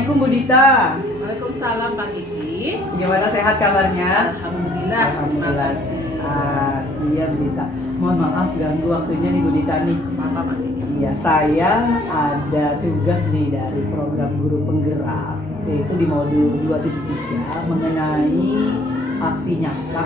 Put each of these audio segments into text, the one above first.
Assalamualaikum Bu Dita. Waalaikumsalam Pak Kiki. Gimana, sehat kabarnya? Alhamdulillah. Terima kasih. Iya Bu Dita. Mohon maaf ganggu waktunya nih Bu Dita nih. Apa Pak Kiki? Iya, saya ada tugas nih dari program Guru Penggerak, yaitu di modul 2.3 mengenai aksi nyata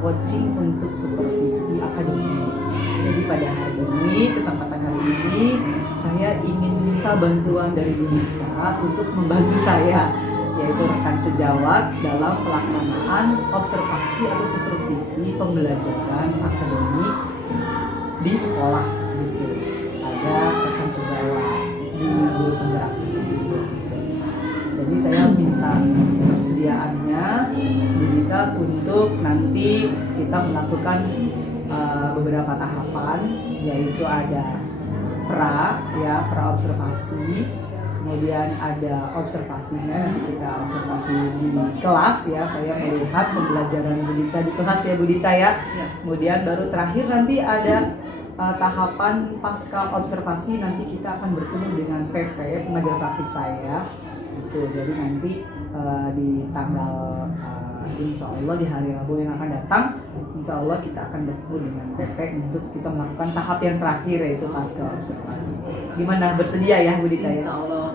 coaching untuk supervisi akademik. Jadi pada hari ini, kesempatan hari ini, saya ingin minta bantuan dari Bu Dita untuk membantu saya, yaitu rekan sejawat dalam pelaksanaan observasi atau supervisi pembelajaran akademik di sekolah gitu. Ada rekan sejawat di Guru Penggerak tersebut gitu. Jadi saya minta persediaannya Bu Dita untuk nanti kita melakukan beberapa tahapan, yaitu ada pra observasi, kemudian ada observasinya, nanti kita observasi di kelas ya, saya melihat pembelajaran Bu Dita di kelas ya Bu Dita ya. Kemudian baru terakhir nanti ada tahapan pasca observasi, nanti kita akan bertemu dengan PP pengajar praktik saya itu. Jadi nanti di tanggal insya Allah di hari Rabu yang akan datang, insya Allah kita akan bertemu dengan PP untuk kita melakukan tahap yang terakhir, yaitu pasca observasi. Gimana, bersedia ya Bu Dita ya? Insya Allah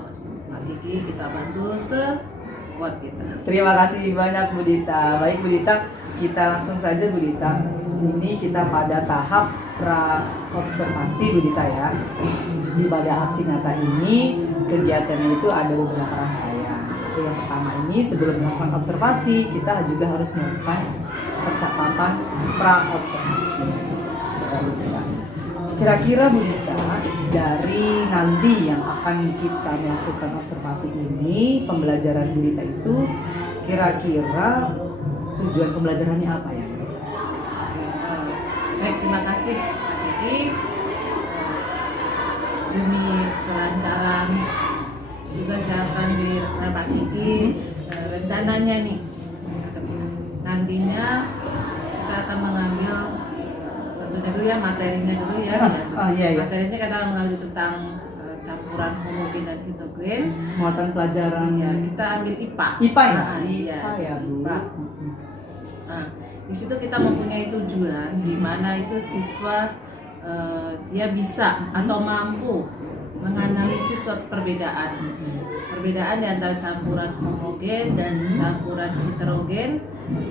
Pak Kiki kita bantu sekuat kita. Terima kasih banyak Bu Dita. Baik Bu Dita, kita langsung saja Bu Dita. Ini kita pada tahap pra observasi Bu Dita ya. Di pada aksi nyata ini kegiatannya itu ada beberapa rangkaian. Yang pertama ini, sebelum melakukan observasi, kita juga harus melakukan percakapan pra observasi. Kira-kira Bu Dita, dari nanti yang akan kita melakukan observasi ini, pembelajaran Bu Dita itu kira-kira tujuan pembelajarannya apa ya? Baik, terima kasih Pak Kiki. Demi kelancaran juga kesehatan di Pak Kiki, rencananya nih nantinya kita akan mengambil tentunya dulu ya materinya dulu ya. Iya. Materinya kita akan mengambil tentang campuran homogen dan heterogen. Muatan pelajaran Ya, kita ambil IPA. IPA ya? IPA ya Bu. IPA. Nah, di situ kita mempunyai tujuan di mana itu siswa dia bisa atau mampu menganalisis suatu perbedaan di antara campuran homogen dan campuran heterogen,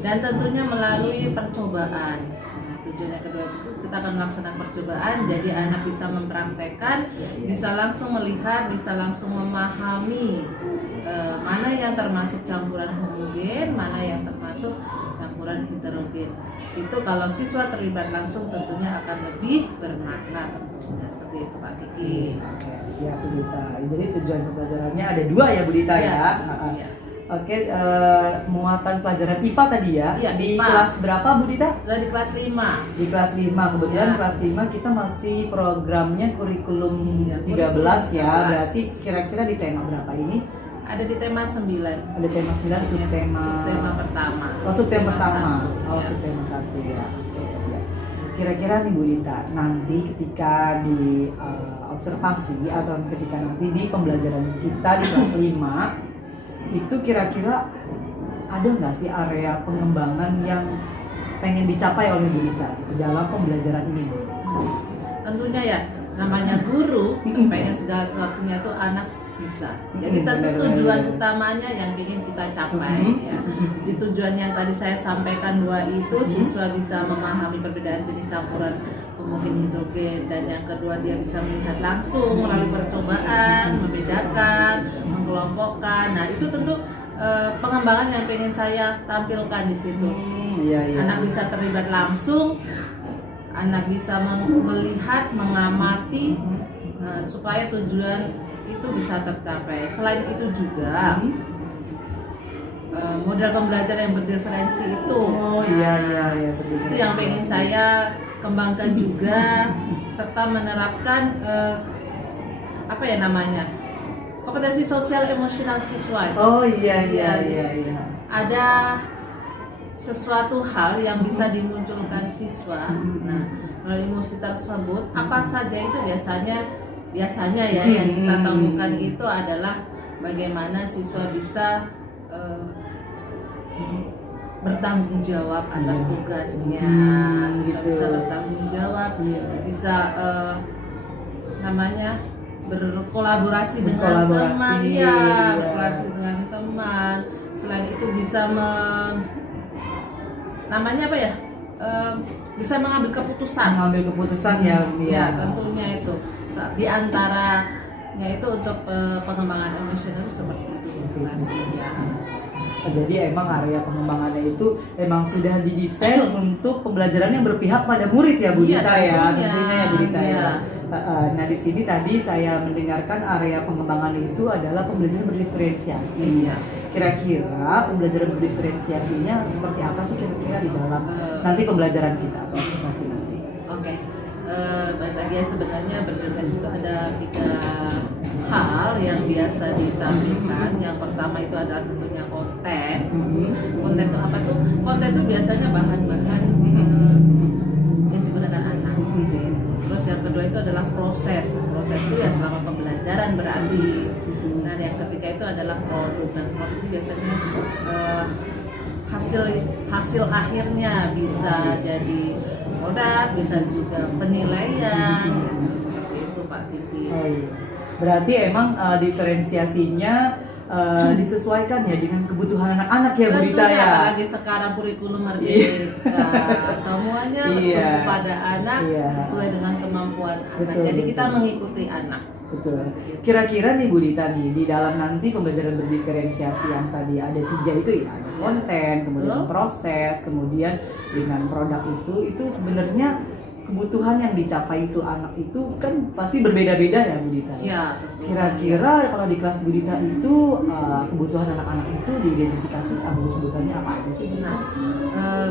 dan tentunya melalui percobaan. Nah, tujuan yang kedua itu kita akan melaksanakan percobaan, jadi anak bisa mempraktekkan, bisa langsung melihat, bisa langsung memahami mana yang termasuk campuran homogen, mana yang termasuk campuran heterogen. Itu kalau siswa terlibat langsung tentunya akan lebih bermakna tentunya. Seperti itu Pak Kiki. Oke, siap Bu Dita. Jadi tujuan pembelajarannya ada dua ya Bu Dita ya? Iya. Oke, muatan pelajaran IPA tadi ya? Iya, di IPA. kelas berapa Bu Dita? Sudah di kelas 5. Di kelas 5, kebetulan Ya. kelas 5 kita masih programnya kurikulum Ya, 13 ya. 13. Berarti kira-kira di tema berapa ini? Ada di tema 9. Ada tema 9, Subtema pertama. Oh, subtema pertama. satu. Oh, Ya. subtema 1 ya. Oke, siap. Kira-kira nih Bu Dita, nanti ketika di observasi atau ketika nanti di pembelajaran kita di kelas 5, itu kira-kira ada nggak sih area pengembangan yang pengen dicapai oleh Bu Dita gitu, dalam pembelajaran ini Bu? Tentunya ya, namanya guru pengen segala sesuatunya tuh anak bisa. Jadi tentu tujuan utamanya yang ingin kita capai ya. Di tujuan yang tadi saya sampaikan dua itu, siswa bisa memahami perbedaan jenis campuran homogen heterogen, dan yang kedua dia bisa melihat langsung melalui percobaan, membedakan, mengkelompokkan. Nah, itu tentu pengembangan yang pengen saya tampilkan di situ. Iya. Anak bisa terlibat langsung, anak bisa melihat, mengamati, supaya tujuan itu bisa tercapai. Selain itu juga model pembelajaran yang berdiferensi itu. Iya. Itu yang pengen saya kembangkan juga, serta menerapkan kompetensi sosial emosional siswa. Oh iya. Ada sesuatu hal yang bisa dimunculkan siswa. Nah, melalui emosi tersebut, apa saja itu biasanya ya yang kita temukan itu adalah bagaimana siswa bisa bertanggung jawab atas tugasnya, siswa gitu. bisa bertanggung jawab, bisa namanya berkolaborasi dengan teman, berkolaborasi dengan teman. Selain itu bisa namanya apa ya? Bisa mengambil keputusan. Ya. Tentunya itu di antaranya itu untuk pengembangan emosional seperti itu ya. Jadi emang area pengembangannya itu emang sudah didesain untuk pembelajaran yang berpihak pada murid ya Bu Dita ya, tentunya ya Bu Dita ya. Nah di sini tadi saya mendengarkan area pengembangan itu adalah pembelajaran berdiferensiasi. Kira-kira pembelajaran berdiferensiasinya seperti apa sih kira-kira di dalam nanti pembelajaran kita atau observasi nanti? Oke. Baik lagi ya, sebenarnya berdiferensiasi itu ada 3 hal yang biasa ditampilkan. Yang pertama itu adalah tentunya konten. Konten itu apa tuh? Konten itu biasanya bahan-bahan yang digunakan anak seperti itu. Terus yang kedua itu adalah proses. Proses itu ya selama pembelajaran berarti. Nah yang ketiga itu adalah produk, dan produk itu biasanya hasil akhirnya bisa jadi produk, bisa juga penilaian, seperti itu Pak Kiki. Oh, iya. Berarti emang diferensiasinya disesuaikan ya dengan kebutuhan anak-anak ya Bu Dita ya. Apalagi sekarang kurikulum merdeka, semuanya bertumpu pada anak sesuai dengan kemampuan anak. Jadi kita mengikuti anak. Betul. Kira-kira nih Bu Dita nih, di dalam nanti pembelajaran berdiferensiasi yang tadi ada 3 itu ya, ada konten, kemudian proses, kemudian dengan produk itu sebenarnya kebutuhan yang dicapai itu anak itu kan pasti berbeda-beda ya Bu Dita. Ya, kira-kira kalau di kelas Bu Dita itu kebutuhan anak-anak itu diidentifikasi kebutuhannya apa aja sih? Nah,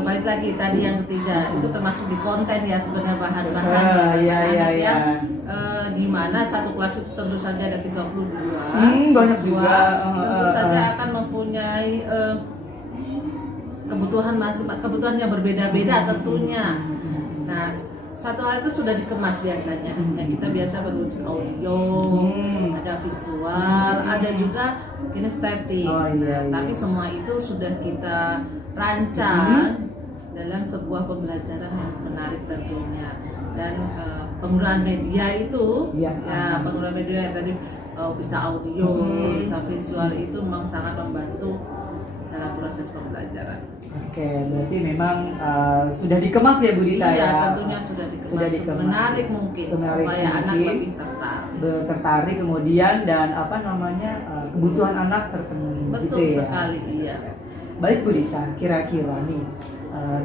balik lagi tadi yang ketiga itu termasuk di konten ya, sebenarnya bahan-bahan di mana satu kelas itu tentu saja ada 32 banyak juga tentu saja akan mempunyai kebutuhan yang berbeda-beda tentunya. Nah, satu hal itu sudah dikemas biasanya. Yang kita biasa berwujud audio, ada visual, ada juga kinestetik. Tapi semua itu sudah kita rancang dalam sebuah pembelajaran yang menarik tentunya. Dan penggunaan media itu, penggunaan media yang tadi bisa audio, bisa visual itu memang sangat membantu dalam proses pembelajaran. Oke, berarti memang sudah dikemas ya Bu Dita ya? Tentunya sudah dikemas. Menarik mungkin supaya anak lebih tertarik kemudian dan kebutuhan anak terpenuhi. Betul gitu sekali, iya. Baik Bu Dita, kira-kira nih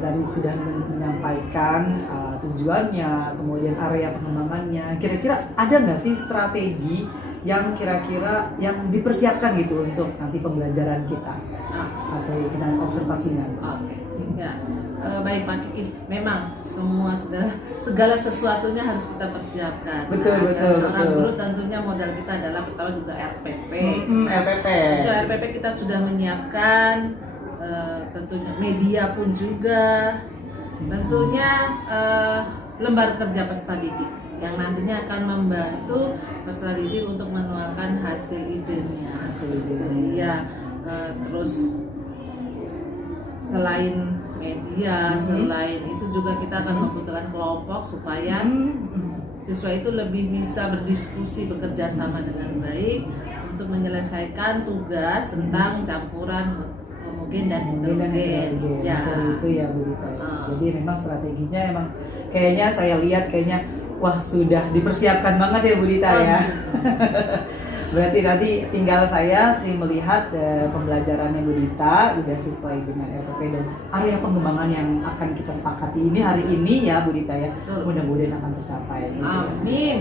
tadi sudah menyampaikan tujuannya, kemudian area pengembangannya. Kira-kira ada nggak sih strategi yang kira-kira yang dipersiapkan gitu untuk nanti pembelajaran kita atau kita observasinya? Oke. Ya, baik Pak Kiki. Memang segala sesuatunya harus kita persiapkan. Betul. Seorang guru tentunya modal kita adalah pertama juga RPP. RPP. Untuk RPP kita sudah menyiapkan tentunya media pun juga, tentunya lembar kerja peserta didik yang nantinya akan membantu peserta didik untuk menuangkan hasil idenya. Iya, terus selain media, selain itu juga kita akan membutuhkan kelompok supaya siswa itu lebih bisa berdiskusi, bekerja sama dengan baik untuk menyelesaikan tugas tentang campuran homogen dan heterogen. Ya, itu ya Bu Dita. Jadi memang strateginya emang kayaknya saya lihat wah sudah dipersiapkan banget ya Bu Dita ya. Berarti nanti tinggal saya melihat pembelajarannya Bu Dita udah sesuai dengan RPP dan area pengembangan yang akan kita sepakati ini hari ini ya Bu Dita ya. Mudah-mudahan akan tercapai. Gitu. Amin.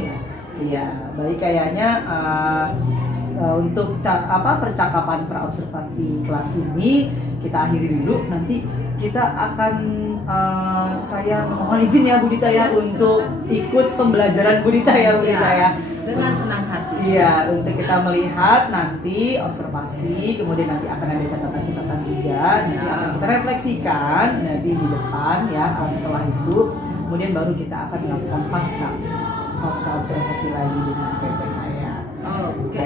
Iya, baik kayaknya untuk percakapan praobservasi kelas ini kita akhiri dulu. Nanti kita akan saya mohon izin ya Bu Dita ya untuk ikut pembelajaran Bu Dita ya Bu Dita ya. Dengan senang hati. Iya, untuk kita melihat nanti observasi, kemudian nanti akan ada catatan-catatan juga, nanti akan kita refleksikan nanti di depan ya. Setelah itu, kemudian baru kita akan melakukan pasca observasi lagi dengan PP saya. Oke.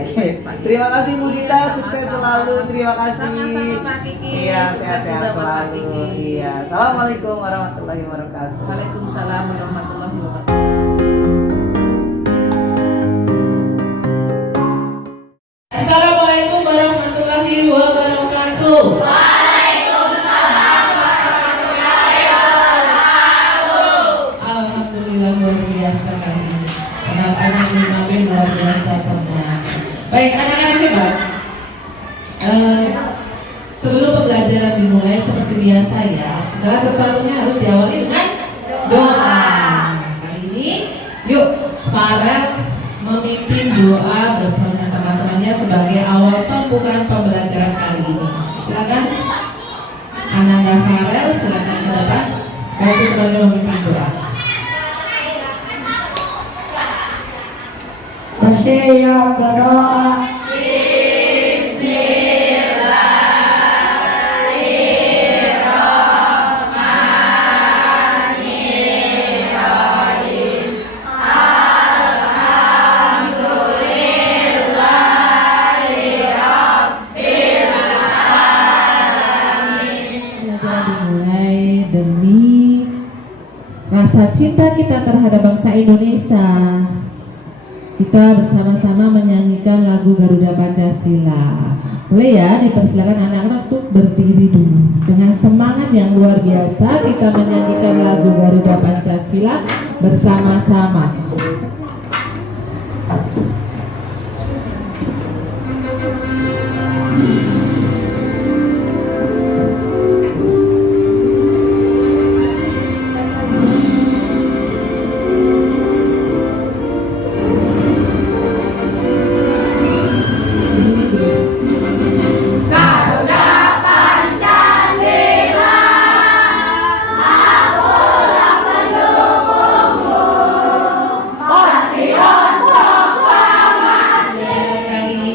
Pak Kiki. Terima kasih Bu Dita, Iya, sukses sama-sama. selalu. Terima kasih. Sama-sama Pak Kiki. Iya, Sukses sehat-sehat juga buat Pak selalu. Kiki. Iya. Assalamualaikum warahmatullahi wabarakatuh. Waalaikumsalam warahmatullahi wabarakatuh. Assalamualaikum warahmatullahi wabarakatuh. Alhamdulillah luar biasa kali ini. Anak-anak 5B luar biasa semua. Baik, anak-anak hebat. Sebelum pembelajaran dimulai seperti biasa ya, segala sesuatunya harus diawali dengan doa. Kali ini, yuk Farel memimpin doa bersama teman-temannya sebagai awal pembukaan pembelajaran kali ini. Silakan, Ananda Farel, silakan ke depan. Kalian kembali memimpin doa. Bersiap berdoa. Dimulai demi rasa cinta kita terhadap bangsa Indonesia. Kita bersama-sama menyanyikan lagu Garuda Pancasila. Boleh ya, dipersilakan anak-anak untuk berdiri dulu. Dengan semangat yang luar biasa kita menyanyikan lagu Garuda Pancasila bersama-sama.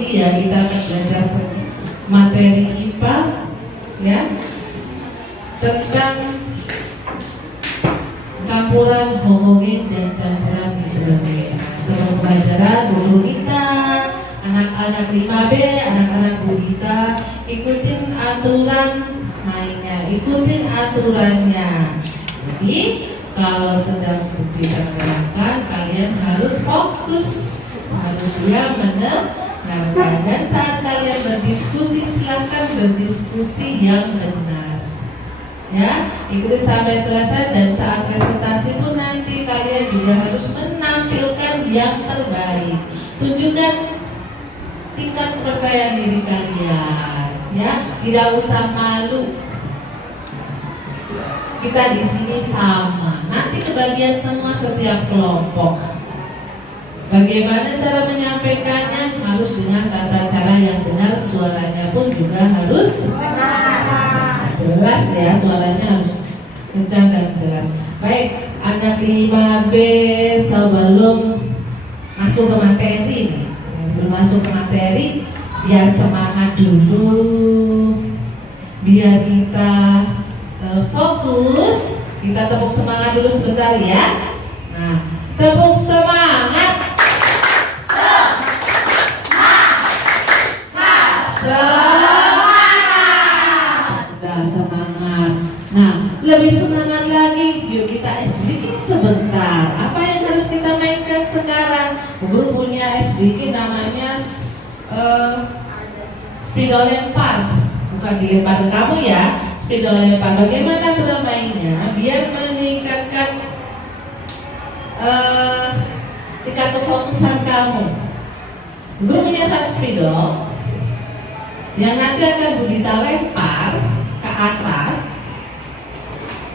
Ya, kita akan belajar materi IPA ya tentang campuran homogen dan campuran heterogen. Sebelum pembelajaran guru kita, anak-anak 5B, anak-anak Bu Dita, ikutin aturan mainnya, ikutin aturannya. Jadi kalau sedang kita mendengarkan, kalian harus fokus, harus diam mendengar. Dan saat kalian berdiskusi, silakan berdiskusi yang benar. Ya, ikuti sampai selesai dan saat presentasi pun nanti kalian juga harus menampilkan yang terbaik. Tunjukkan tingkat kepercayaan diri kalian. Ya, tidak usah malu. Kita di sini sama. Nanti kebagian semua setiap kelompok. Bagaimana cara menyampaikannya harus dengan tata cara yang benar, suaranya pun juga harus jelas ya, suaranya harus kencang dan jelas. Baik, anak 5B, sebelum masuk ke materi nih, sebelum masuk ke materi, biar semangat dulu, biar kita fokus, kita tepuk semangat dulu sebentar ya. Nah, tepuk semangat. Semangat. Nah, lebih semangat lagi. Yuk kita ice breaking sebentar. Apa yang harus kita mainkan sekarang? Guru punya ice breaking namanya spidol lempar. Bukan dilempar ke kamu ya. Spidol lempar. Bagaimana cara mainnya? Biar meningkatkan tingkat kefokusan kamu. Guru punya satu spidol yang nanti akan Bu Dita lempar ke atas.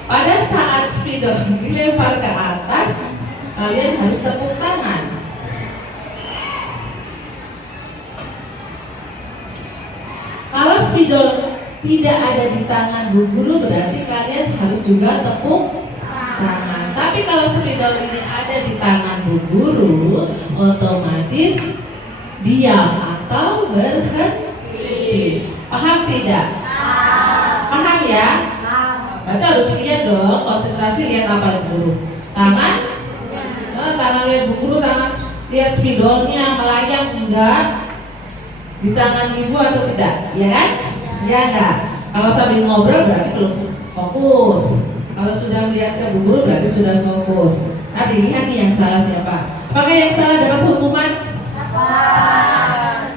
Pada saat spidol dilempar ke atas, kalian harus tepuk tangan. Kalau spidol tidak ada di tangan Bu Guru, berarti kalian harus juga tepuk tangan. Tapi kalau spidol ini ada di tangan Bu Guru, otomatis diam atau berhenti. Paham tidak? Paham ya? Berarti harus lihat dong, konsentrasi, lihat apa Bu Guru. Tangan lihat Bu Guru, tangan Lihat spidolnya melayang enggak di tangan ibu atau tidak, ya kan? Ya enggak? Kalau sambil ngobrol berarti belum fokus. Kalau sudah melihat ke guru berarti sudah fokus. Nah, dilihat nih yang salah siapa? Apakah yang salah dapat hukuman?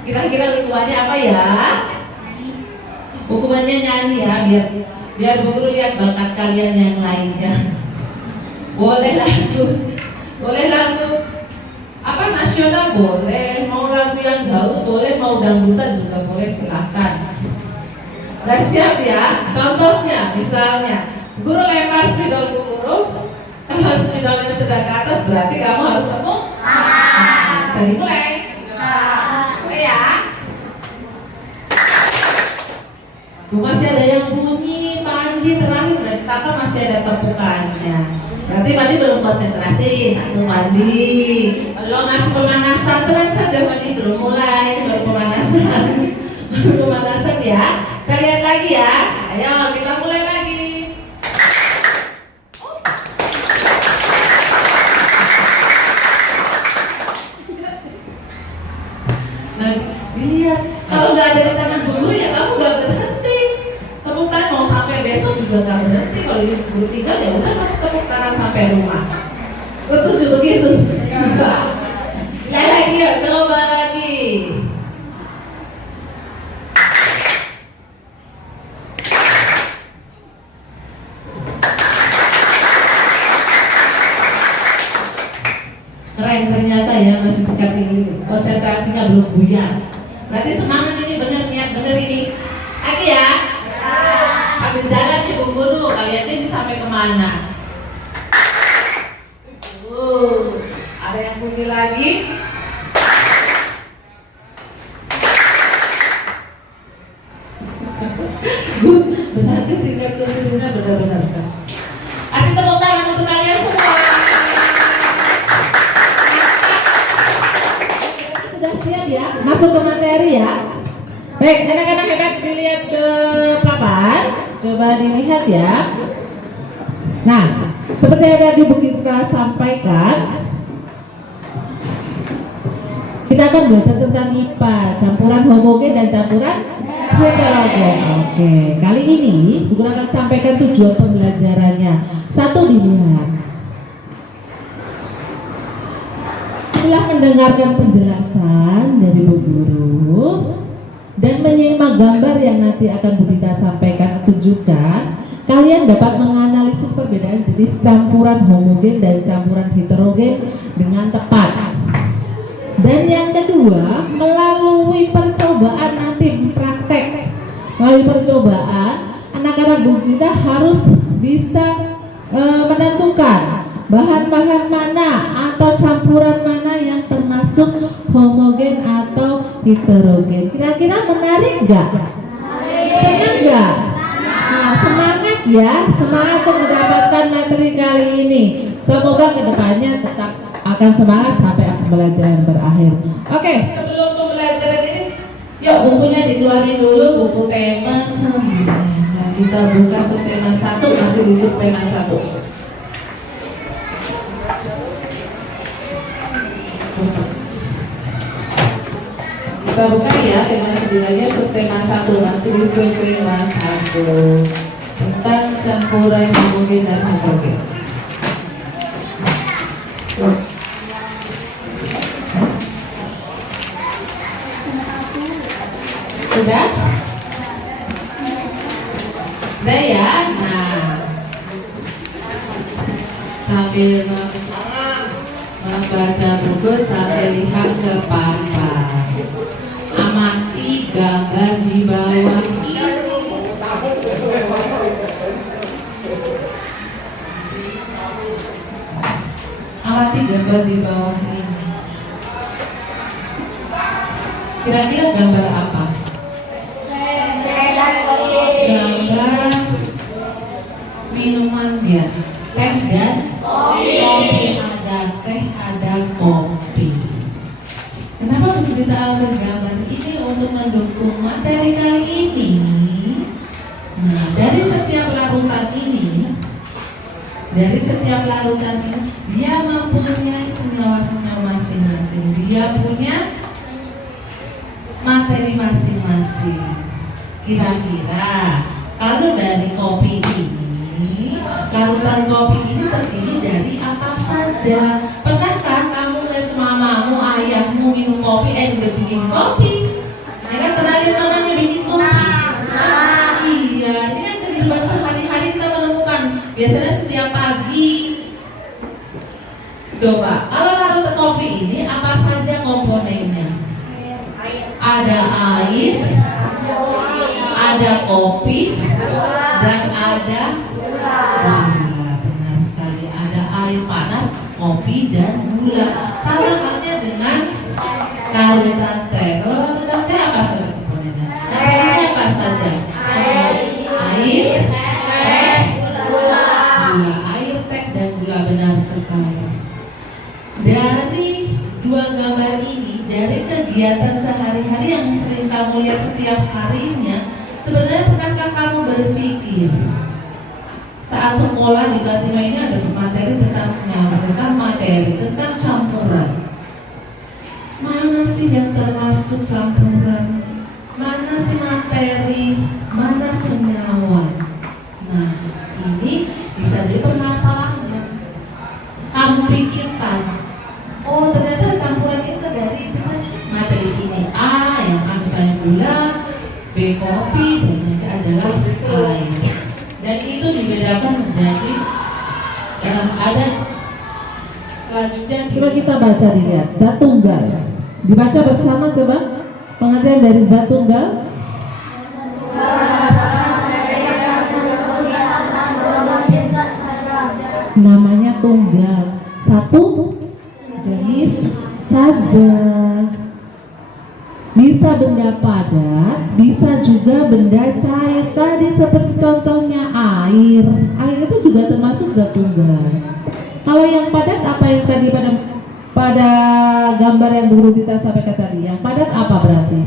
Kira-kira hukumannya apa ya? Hukumannya nyanyi ya, biar guru lihat bakat kalian yang lainnya. Boleh lagu apa nasional boleh, mau lagu yang gaul boleh, mau dangdutan juga boleh, silahkan. Udah siap ya? Contohnya misalnya guru lempar spidol ke guru, kalau spidolnya sudah ke atas berarti kamu harus tepuk. Bisa dimulai? Oke ya. Tuh masih ada yang bunyi, Pandi terakhir berarti Tata masih ada tepukannya. Berarti Pandi belum konsentrasi. Satu Pandi. Kalau masih pemanasan terus saja Pandi belum mulai, baru pemanasan. Baru pemanasan ya. Kita lihat lagi ya. Ayo kita mulai lagi. Nah, dilihat kalau nggak ada di tangan guru ya kamu nggak berhenti. Tepuk tangan mau sampai besok juga nggak berhenti. Kalau ini guru tinggal ya udah kamu tepuk tangan sampai rumah. Setuju begitu? Lihat lagi ya, coba lagi. Keren ternyata ya, masih dekat ini, konsentrasinya belum buyar. Berarti semangat ini benar, niat benar ini. Lagi ya. Habis jalan nih Bu Guru, kalian ini sampai kemana? Ada yang bunyi lagi? Berarti tingkat kesulitannya benar-benar. Kasih tepuk tangan untuk kalian semua. Sudah siap ya? Masuk ke materi ya. Baik, anak-anak hebat, dilihat ke papan. Coba dilihat ya. Nah, seperti yang tadi Bu kita sampaikan, kita akan belajar tentang IPA, campuran homogen dan campuran heterogen. Oke, kali ini Bu Guru akan sampaikan tujuan pembelajarannya. Satu, dilihat. Setelah mendengarkan penjelasan dari Bu Guru dan menyimak gambar yang nanti akan Bu Gita sampaikan atau tunjukkan, kalian dapat menganalisis perbedaan jenis campuran homogen dan campuran heterogen dengan tepat. Dan yang kedua, melalui percobaan nanti praktek, melalui percobaan anak-anak Bu Gita harus bisa menentukan bahan-bahan mana atau campuran mana yang termasuk homogen atau heterogen. Kira-kira menarik nggak? Senang nggak? Nah, semangat ya, semangat untuk mendapatkan materi kali ini. Semoga kedepannya tetap akan semangat sampai pembelajaran berakhir. Oke, sebelum pembelajaran ini, yuk bukunya dikeluarin dulu, buku tema 9. Nah, kita buka subtema 1, masih di subtema 1. Kita buka ya, tema 9-nya subtema 1, masih di subtema 1 tentang campuran homogen dan heterogen. Sudah? Sudah ya? Nah, sambil membaca buku sambil lihat ke papan. Amati gambar di bawah ini. Amati gambar di bawah ini. Kira-kira gambar apa? Gambar minuman ya, teh dan kopi. Ada teh, ada kopi. Kenapa kita ambil gambar ini untuk mendukung materi kali ini? Nah, dari setiap larutan ini, dia mempunyai senyawa-senyawa masing-masing. Dia punya materi masing-masing. Kira-kira kalau dari kopi ini, larutan kopi ini terdiri dari apa saja? Pernahkah kamu lihat mamamu, ayahmu minum kopi, dia bikin kopi? Ya kan, pernah lihat mamanya bikin kopi? Iya, ini kan kehidupan sehari-hari kita menemukan. Biasanya setiap pagi. Coba, kalau larutan kopi ini apa saja komponennya? Ada air, ada kopi, dan ada gula. Benar sekali, ada air panas, kopi, dan gula. Sama halnya dengan larutan teh. Kalau larutan teh apa saja komponennya? Materinya apa saja? Air, teh, gula. Air, teh, dan gula. Benar sekali. Dari dua gambar ini, dari kegiatan sehari-hari yang sering kamu lihat setiap harinya, sebenarnya pernahkah kamu berpikir saat sekolah di kelas 5 ini ada materi tentang senyawa, tentang materi, tentang campuran. Mana sih yang termasuk campuran? Mana sih materi? Mana senyawa? Nah, ini bisa jadi permasalahan. Kamu pikirkan, oh ternyata campuran itu dari itu kan materi ini A, yang A misalnya gula, B kopi, dan yang C adalah air. Dan itu dibedakan menjadi ada selanjutnya. Coba kita baca dilihat zat tunggal. Dibaca bersama coba pengertian dari zat tunggal. Namanya tunggal, satu jenis saja. Bisa benda padat, bisa juga benda cair. Tadi seperti contohnya air. Air itu juga termasuk zat tunggal. Kalau yang padat apa yang tadi pada gambar yang Bu Guru kita sampaikan tadi? Yang padat apa berarti?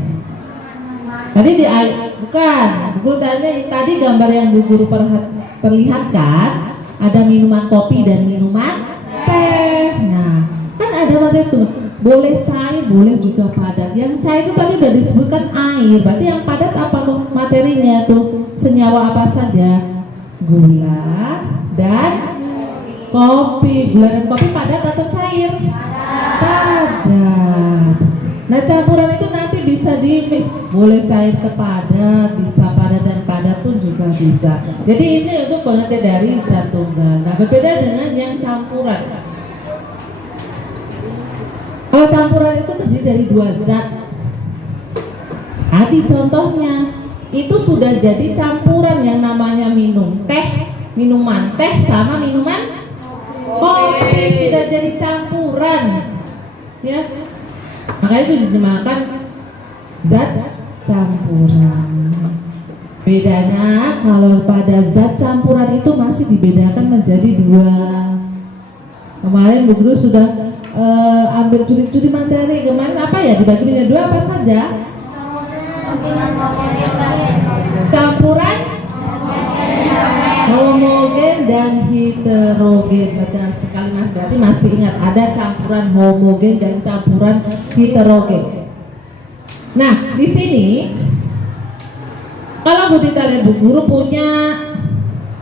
Tadi di air, bukan. Bu Guru tanya tadi gambar yang Bu Guru perlihatkan ada minuman kopi dan minuman teh. Nah, kan ada materi itu. Boleh cair, boleh juga padat. Yang cair itu tadi sudah disebutkan air. Berarti yang padat apa materinya tuh? Senyawa apa saja? Gula dan kopi. Gula dan kopi padat atau cair? Padat. Nah, campuran itu nanti bisa boleh cair ke padat, bisa padat dan padat pun juga bisa. Jadi ini untuk pengertian dari zat tunggal. Nah, berbeda dengan yang campuran. Kalau campuran itu terdiri dari dua zat. Tadi contohnya itu sudah jadi campuran yang namanya minuman teh sama minuman kopi sudah jadi campuran, ya. Makanya itu dinamakan zat campuran. Bedanya kalau pada zat campuran itu masih dibedakan menjadi dua. Kemarin Bu Guru sudah ambil curi-curi materi. Kemarin apa ya, dibagi menjadi dua apa saja? Campuran homogen dan heterogen. Benar sekali Mas, berarti masih ingat ada campuran homogen dan campuran heterogen. Nah, di sini kalau Bu Dita lihat Bu Guru punya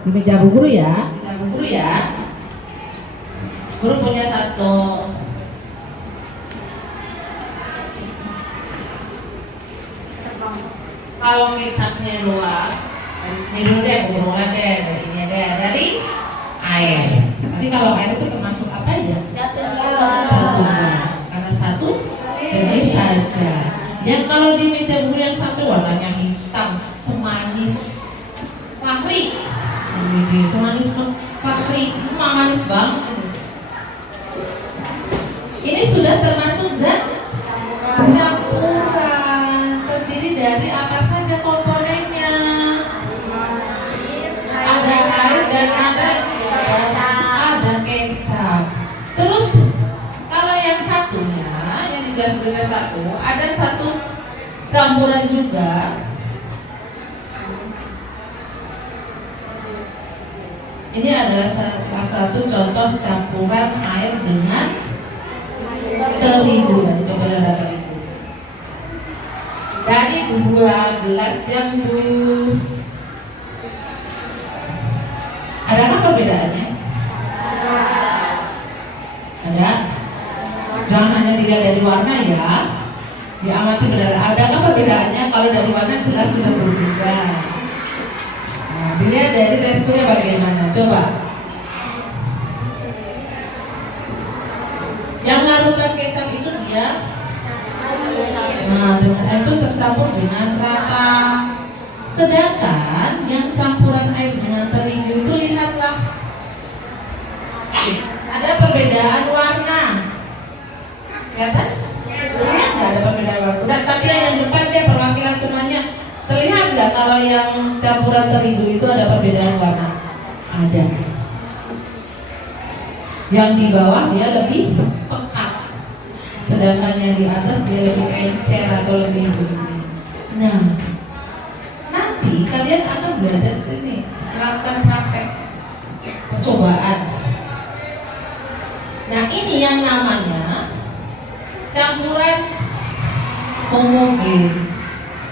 di meja Bu Guru ya, Guru punya satu kalau kecapnya doang dari sini dulu deh, mulai deh dari sini deh, dari air. Nanti kalau air itu termasuk apa ya? Satu, karena satu jenis saja. Yang kalau di meja guru yang satu warnanya hitam, semanis Fahri, semanis Fahri, itu manis banget ini. Ini sudah termasuk zat campuran. Terdiri dari apa saja komponennya? Ada air dan ada kecap. Terus kalau yang satunya, yang dibilang satu, ada satu campuran juga. Ini adalah salah satu contoh campuran air dengan terigu. Coba ada terigu. Dari 2 gelas yang adakah perbedaannya? Ada? Jangan hanya dilihat dari warna ya. Diamati benar. Adakah perbedaannya? Kalau dari warna jelas sudah berbeda. Nah, dilihat dari teksturnya bagaimana. Coba. Yang larutan kecap itu dia. Nah, dengan air itu tercampur dengan rata. Sedangkan yang campuran air dengan terigu itu lihatlah. Ada perbedaan warna. Kelihatan? Lihat nggak ada perbedaan warna? Udah, tapi yang depan dia perwakilan tunanya. Terlihat nggak kalau yang campuran terigu itu ada perbedaan warna? Ada. Yang di bawah dia lebih pekat, sedangkan yang di atas dia lebih encer atau lebih begini. Nah, nanti kalian akan belajar ini, melakukan praktek percobaan. Nah, ini yang namanya campuran homogen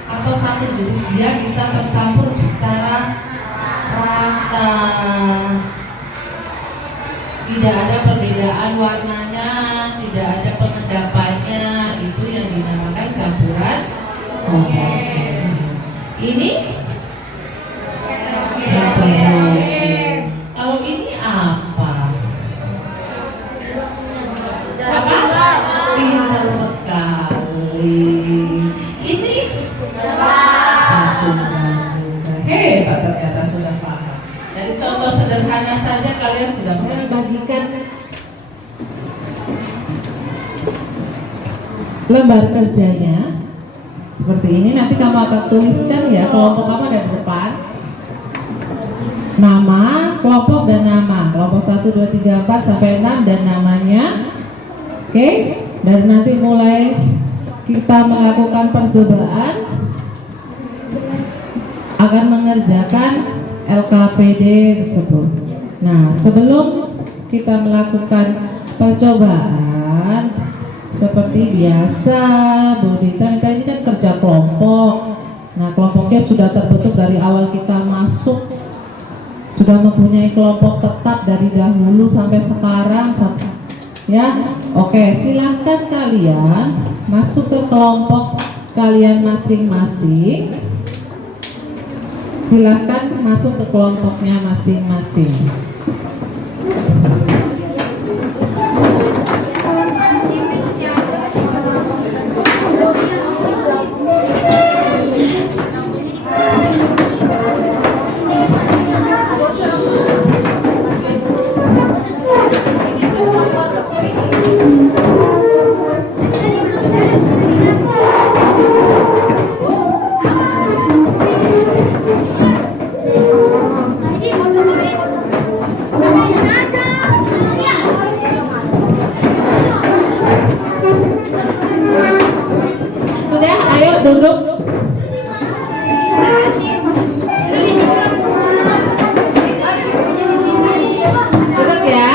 atau satu jenis, dia bisa tercampur secara rata. Tidak ada perbedaan warnanya, tidak ada pengendapannya. Itu yang dinamakan campuran homogen. Ini heterogen. Kalau ini apa? Pintar sekali. Ini satuan juga. Hebat, ternyata sudah paham. Dari contoh sederhana saja kalian sudah Bagikan lembar kerjanya seperti ini. Nanti kamu akan tuliskan ya, kelompok kamu ada di depan. Nama, kelompok dan nama. Kelompok 1, 2, 3, 4 sampai 6 dan namanya. Oke, dan nanti mulai kita melakukan percobaan akan mengerjakan LKPD tersebut. Nah, sebelum kita melakukan percobaan seperti biasa, Bu Dita ini kan kerja kelompok. Nah, kelompoknya sudah terbentuk dari awal kita masuk, sudah mempunyai kelompok tetap dari dahulu sampai sekarang, ya. Oke, silahkan kalian masuk ke kelompok kalian masing-masing. Silahkan masuk ke kelompoknya masing-masing. Sudah, ayo duduk. Duduk ya.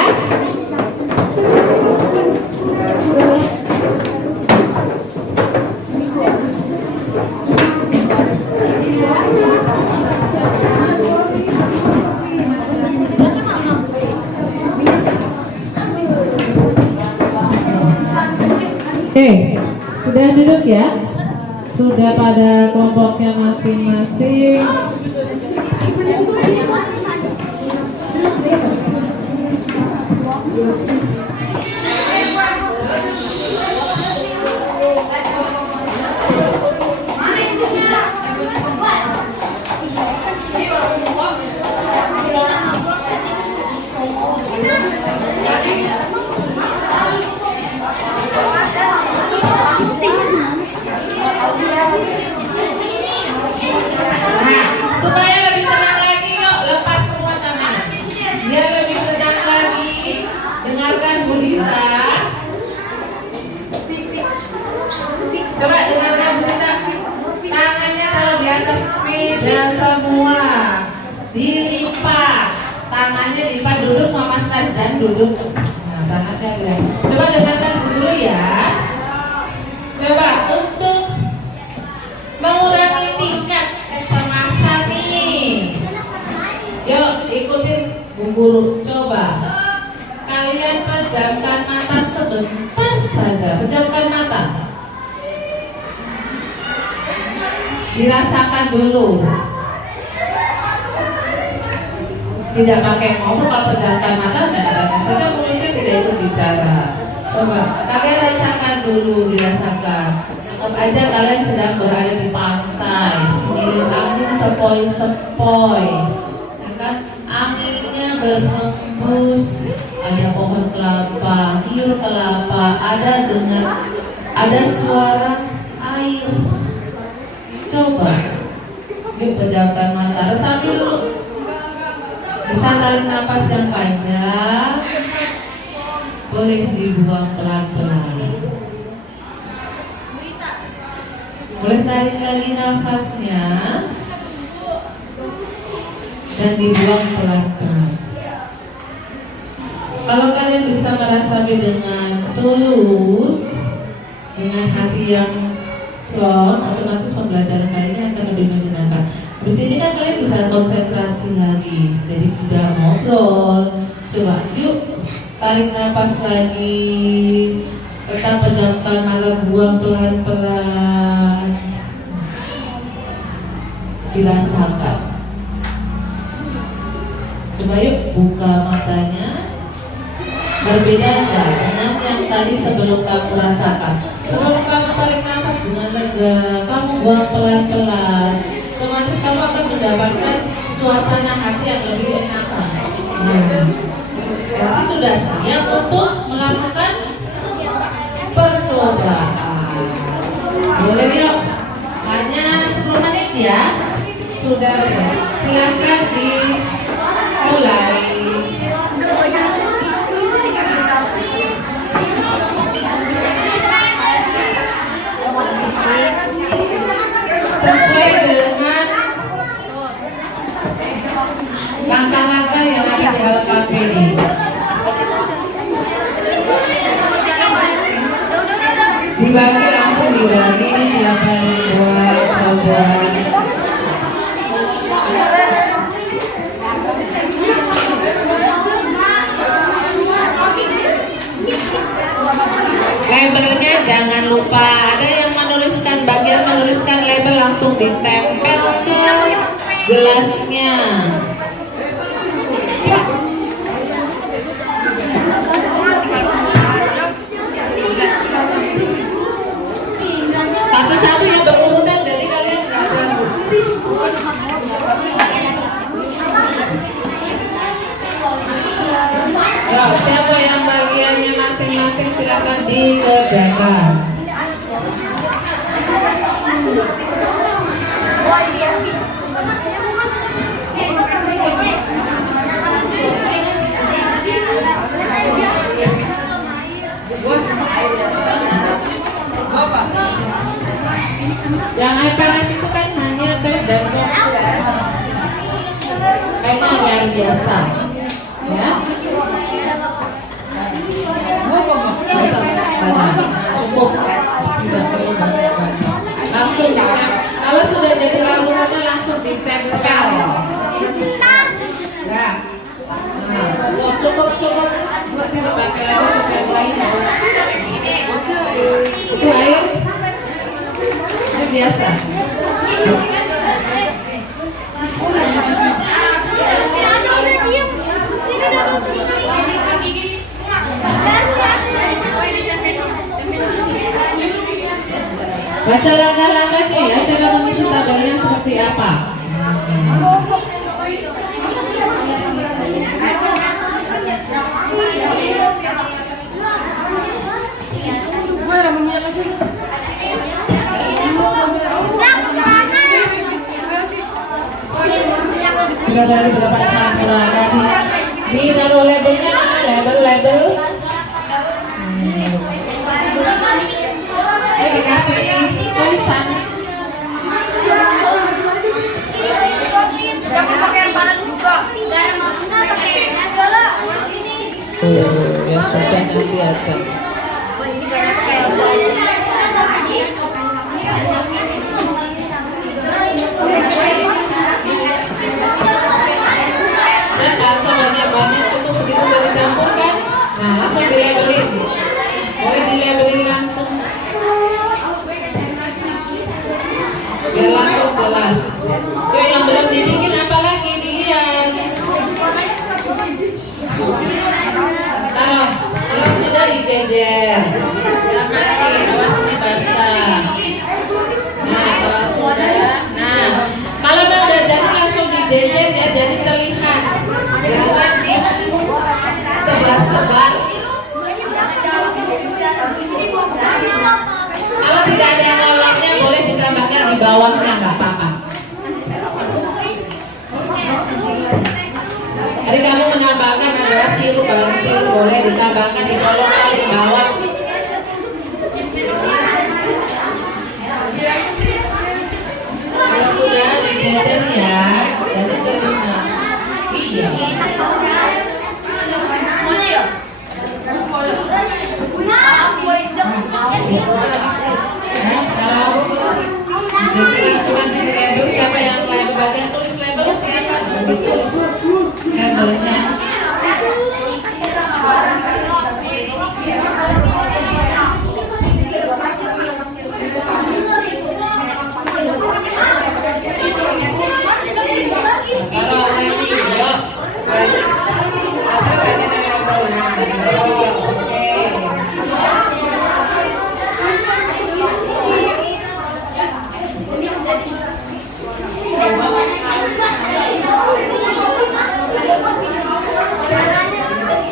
Sudah duduk ya? Sudah pada kelompoknya masing-masing. Supaya lebih tenang lagi, yuk lepas semua tangan. Biar lebih tenang lagi, dengarkan Bu Dita. Coba dengarkan Bu Dita. Tangannya taruh di atas meja semua. Dilipat. Tangannya dilipat, duduk Mama Stazan, duduk. Nah, tangannya lihat. Coba dengarkan dulu ya. buru-buru. Coba kalian pejamkan mata sebentar saja. Pejamkan mata. Dirasakan dulu. Tidak pakai ngomong, kalau pejamkan mata dan saja mulutnya tidak ikut bicara. Coba kalian rasakan dulu, dirasakan. Anggap aja kalian sedang berada di pantai, semilir angin sepoi-sepoi, ya kan? Anginnya berhembus, ada pohon kelapa, giur kelapa, ada suara air. Coba, yuk pejamkan mata, resapi dulu. Bisa tarik nafas yang panjang, boleh dibuang pelan-pelan. Boleh tarik lagi nafasnya dan dibuang pelan-pelan. Kalau kalian bisa merasapi dengan tulus, dengan hati yang plong, otomatis pembelajaran kali ini akan lebih menyenangkan. Di sini kan kalian bisa konsentrasi lagi, jadi tidak ngobrol. Coba yuk tarik nafas lagi, tetap pejamkan mata, buang pelan-pelan. Dirasakan. Coba yuk buka matanya. Berbeda enggak dengan yang tadi sebelum kamu rasakan? Sebelum kamu tarik nafas dengan lega, kamu buang pelan-pelan, otomatis kamu akan mendapatkan suasana hati yang lebih enak. Berarti sudah siap untuk melakukan percobaan. Boleh yuk, hanya 10 menit ya. Sudah ya. Silakan dimulai. Sesuai dengan langkah-langkah yang ada di LKP ini. Dibagi langsung dibagi siapa yang buat program. Labelnya jangan lupa, ada yang menuliskan, bagian menuliskan label langsung ditempel ke gelasnya. Satu-satu yang berurutan, jadi kalian nggak ganggu. Ya, siapa yang bagiannya masing-masing silakan dikerjakan. Yang IPLS itu kan hanya tes dan kayaknya yang biasa, ya. Cukup, tidak perlu banyak-banyak. Langsung ya. Kalau sudah jadi laluannya langsung ditempel. Ya. Cukup. Tidak pakai yang lain. Itu air. Itu biasa. Baca langkah-langkahnya ya, cara mengisi tabelnya seperti apa. Sudah dari berapa saat tadi? Ini taruh labelnya mana? Label. Dikasih tulisan. Jangan pakai yang panas juga. Ya sudah, nanti aja. Dan kalau banyak-banyak ada sirup bensin boleh ditambahkan di kolom paling bawah. Kalau sudah dijajar ya, jadi terima. Iya. Siapa yang label bagian tulis label siapa? Ditulis labelnya. Kalau lagi yuk. Apa bagian yang label? Oke.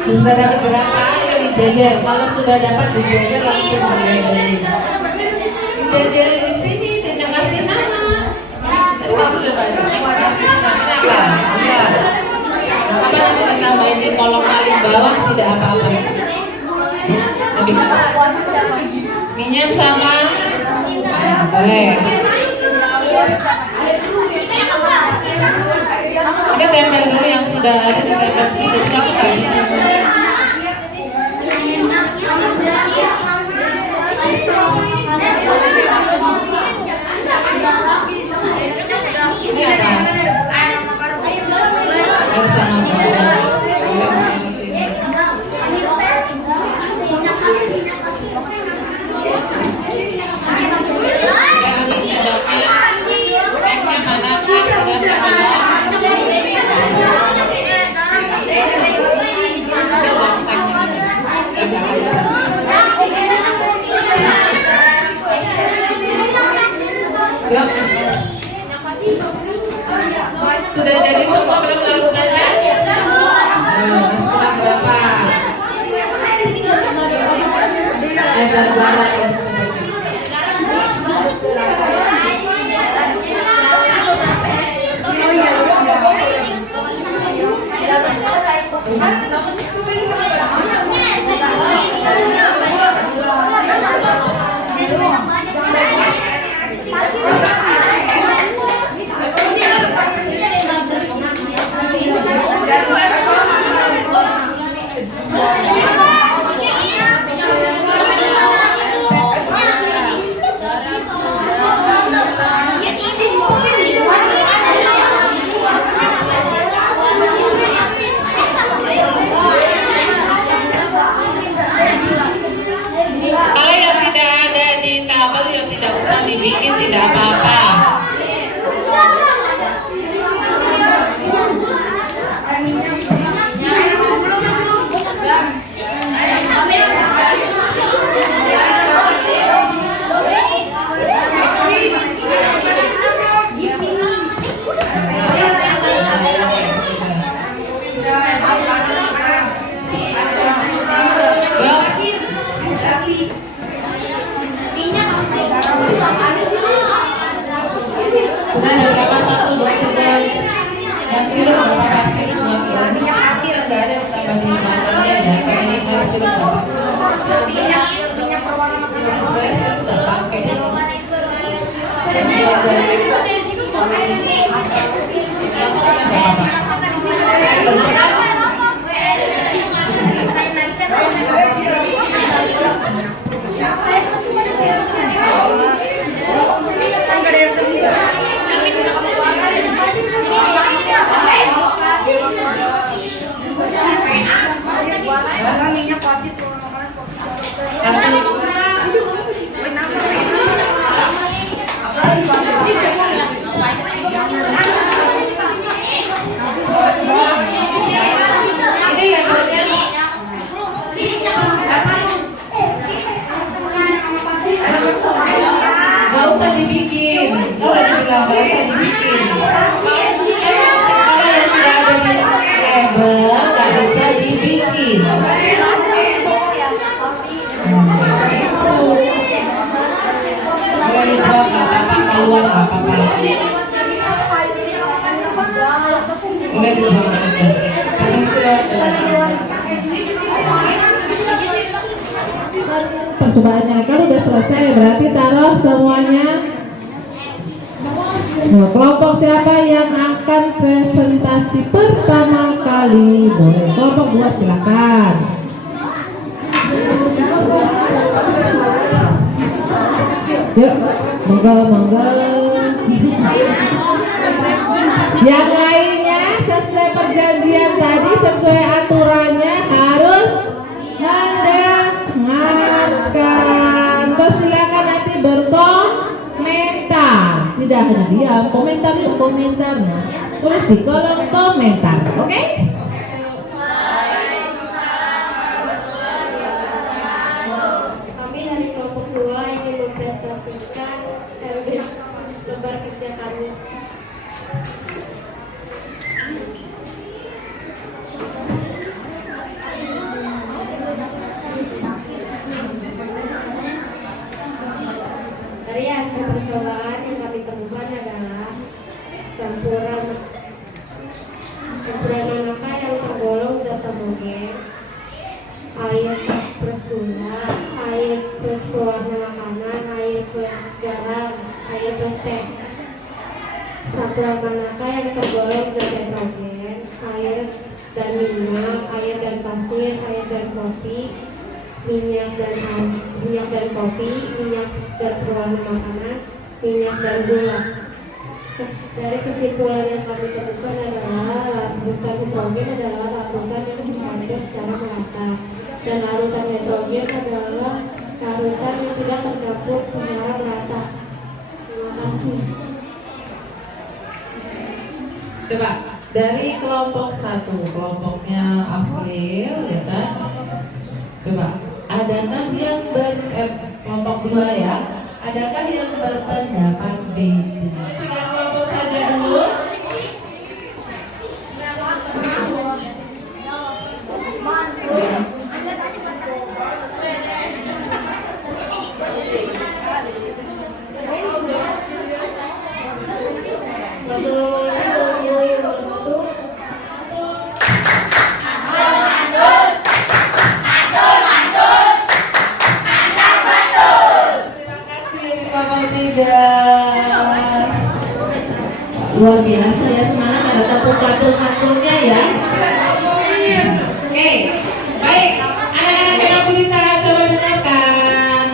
Sudah dapat berapa? Ayo dijajar. Kalau sudah dapat dijajar langsung dijajar. Dijajar di sini, tidak kasih nama. Tadi kan sudah banyak. Kasih nama apa? Apa nanti ditambahin di kolom paling bawah tidak apa-apa. Minyak sama boleh. Kita tempel dulu yang sudah ada di tempel. Jadi kamu kayak gini. Ini apa? Sudah jadi semua belum larutannya? Setelah berapa? Ada garam ya. Dibikin tidak apa-apa. Sudah ada berapa? 1, 2, 3. Dan sirup berapa? Sirup buat minyak asin nggak ada tambah di dalamnya ya. Kayak ini saya sirup berapa? Minyak berwarna makanan. Saya sirup nggak pakai. minyak wasit ini yang harusnya nggak usah dibikin, kalau dibilang nggak usah dibikin. Kalau yang tidak ada di label nggak bisa dibikin. Itu boleh dibuang nggak apa-apa, keluar nggak apa-apa. Boleh dibuang aja. Ini sudah selesai, berarti taruh semuanya. Nah, kelompok siapa yang akan presentasi pertama kali? Boleh kelompok 2 silakan. Yuk, monggo. Yang lainnya sesuai perjanjian tadi, sesuai aturannya harus mendengarkan. Persilakan nanti berkomentar. Tidak hanya diam, komentarnya tulis di kolom komentar, oke? Kami dari kelompok 2 ingin mempresentasikan lembar kerja kami. Dari hasil percobaan yang kami temukan adalah campuran nangka yang tergolong zat homogen, air plus gula, air plus pewarna makanan, air plus garam, air plus teh. Campuran nangka yang tergolong zat heterogen, air dan minyak, air dan pasir, air dan kopi, minyak dan kopi, minyak dan pewarna makanan, minyak dan gula. Dari kesimpulan yang kami temukan adalah larutan hidrogen adalah larutan yang dicampur secara merata, dan larutan hidrogen adalah larutan yang tidak tercampur secara merata. Terima kasih. Coba dari kelompok 1, kelompoknya Afril, ya kan? Coba, adakah yang kelompok 2 ya? Adakah yang berpendapat beda? 3 kelompok saja dulu. Luar biasa ya, semangat, ada tepuk patung-patungnya ya. Oke, baik, anak-anak yang Bulita coba dengarkan.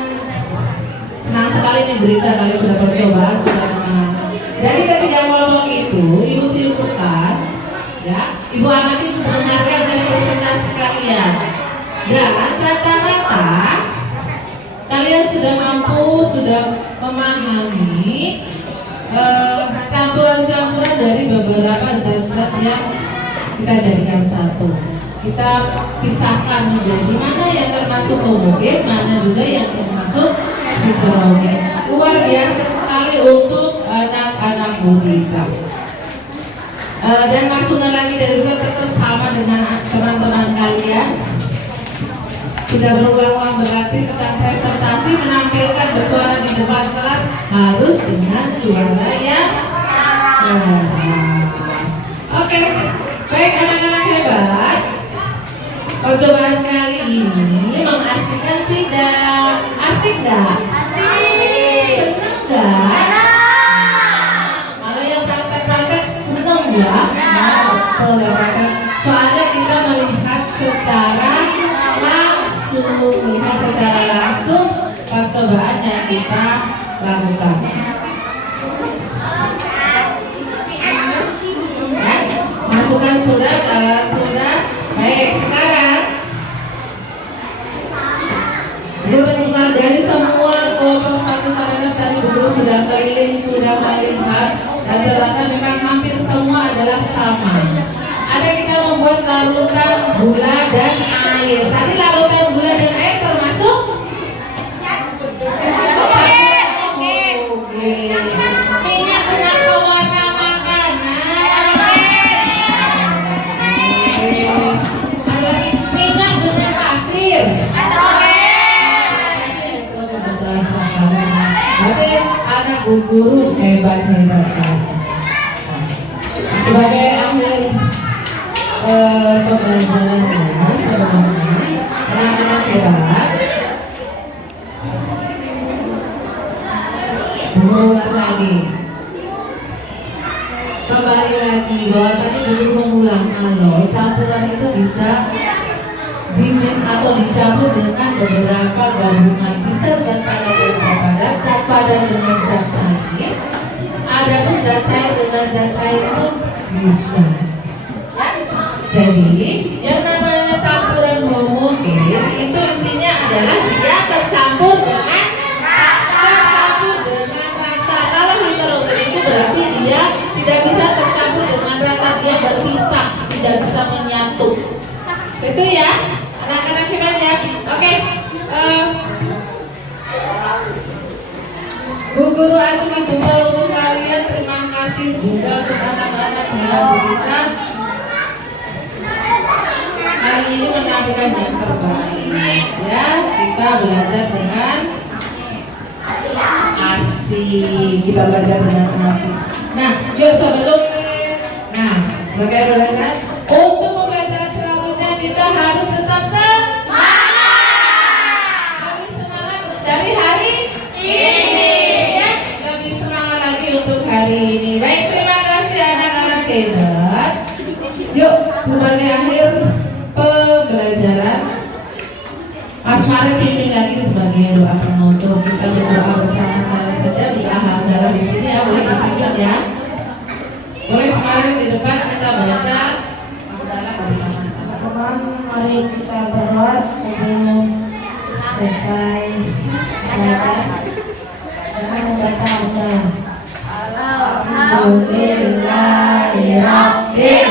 Senang sekali nih berita kalian sudah percobaan, sudah semangat. Dari ketiga kelompok itu, ibu simpulkan, ya, ibu amati mendengarkan dari presentasi kalian. Dan rata-rata kalian sudah mampu, sudah memahami campuran-campuran dari beberapa zat-zat yang kita jadikan satu. Kita pisahkan menjadi mana yang termasuk homogen, mana juga yang termasuk heterogen. Luar biasa sekali untuk anak-anak Bulita. Dan masukan lagi dari juga tetap sama dengan teman-teman kalian. Sudah berulang-ulang berarti tentang presentasi menampilkan bersuara di depan kelas harus dengan suara yang keras. Oke, baik anak-anak hebat. Percobaan kali ini mengasihkan tidak? Asik nggak? Asik. Seneng nggak? Kalau yang praktek-praktek seneng ya? Betul ya praktek. Soalnya kita melihat secara langsung percobaan yang kita lakukan. Masukan sudah. Baik, sekarang benar dari semua kelompok 1 sampai 6 tadi guru sudah keliling, sudah melihat, dan ternyata memang hampir semua adalah sama. Ada kita membuat larutan gula dan air. Tadi larutan gula dan air termasuk? Oke. Minyak dengan pewarna makanan. Ada lagi minyak dengan pasir. Berarti anak guru hebat. Sebagai akhir pembelajarannya, anak-anak hebat. kembali lagi bahwa tadi guru mengulang kalau campuran itu bisa dimix atau dicampur dengan beberapa gabungan, bisa zat padat dan zat padat, zat padat dengan zat cair, ada pun zat cair dengan zat cair pun bisa. Ya? Jadi yang namanya campuran homogen itu intinya adalah dia tercampur dengan rata. Kalau heterogen itu berarti dia tidak bisa tercampur dengan rata, dia berpisah, tidak bisa menyatu. Itu ya, anak-anak hebat ya. Oke, Bu Guru Asmi jumpa untuk kalian. Terima kasih juga untuk anak-anak yang kita hari ini menampilkan yang terbaik. Ya, kita belajar dengan asik. Kita belajar dengan asik. Nah, yuk sebelum sebagai belajar untuk pembelajaran selanjutnya kita harus tetap semangat. Lebih semangat dari hari ini. Ya, lebih semangat lagi untuk hari ini. Baik, terima kasih anak-anak hebat. Yuk, sebagai akhir pembelajaran, Mas Farid pimpin lagi sebagai doa penutup. Kita berdoa bersama-sama saja di dalam di sini ya, boleh dipimpin ya. Boleh kemarin di depan kita baca bersama-sama. Teman, mari kita berdoa sebelum selesai belajar dengan membaca Alhamdulillahirabbil